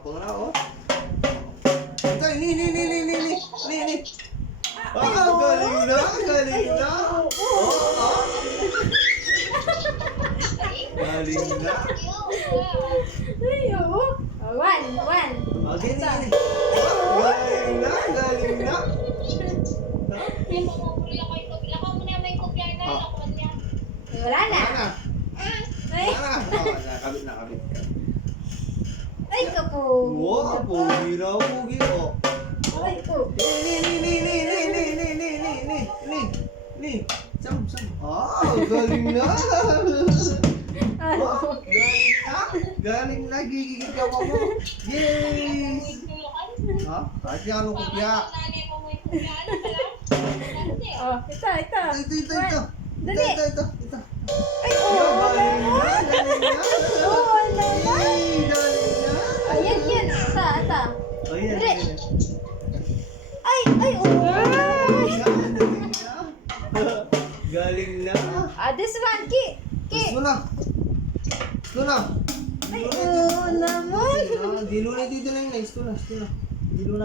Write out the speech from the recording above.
Ako na, oh. Ito, ni. Ah, galing na. Galing na. Oh. Galing na. Ay, oo. One. Okay, ni. Galing na. Wala na. Ay, Nakabit. ay kapo. Wow, pogi na, pogi, oh. Ay po. Ni. Sam. Ah, galing na. Oh, galing na. Gigigit ka mo. Yes. Ha? Kahit yung anong kopya. Oh, ito. Ito. Dali. Ito. Ay, oo. Galing na. Oo, naman. Ay, galing na. Ayan. Ito. Ayan. Ay, oo. Galing na. This one, Ki. Gusto na. Ay, oo naman. Dilo na dito na yun. Gusto na. Dilo na.